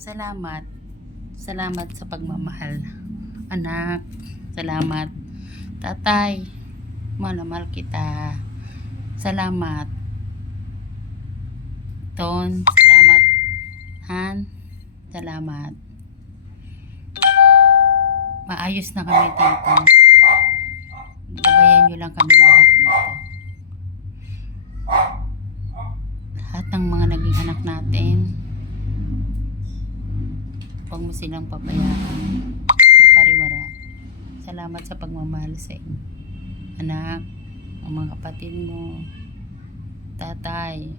Salamat. Salamat sa pagmamahal. Anak, salamat. Tatay, mahal na mahal kita. Salamat. Ton, salamat. Han, salamat. Maayos na kami dito. Gabayan nyo lang kami lahat dito. Lahat ng mga naging anak natin, huwag mo silang pabayaan. Mapariwara. Salamat sa pagmamahal sa inyo. Anak, ang mga kapatid mo, tatay,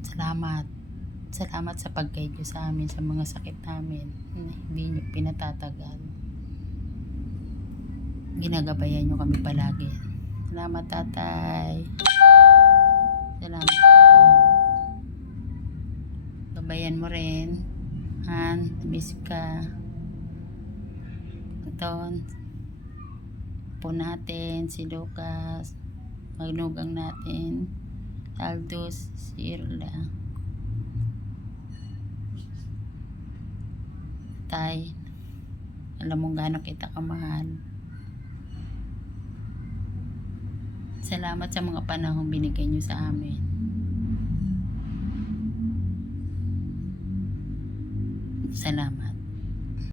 salamat. Salamat sa pag-guide nyo sa amin, sa mga sakit namin. Hindi nyo pinatatagal. Ginagabayan nyo kami palagi. Salamat, tatay. Salamat po. Gabayan mo rin. Han, miss ka. Ton, po natin, si Lucas, magnugang natin, Aldous, si Irla, tay, alam mong gaano kita kamahal. Salamat sa mga panahong binigay nyo sa amin. Salamat.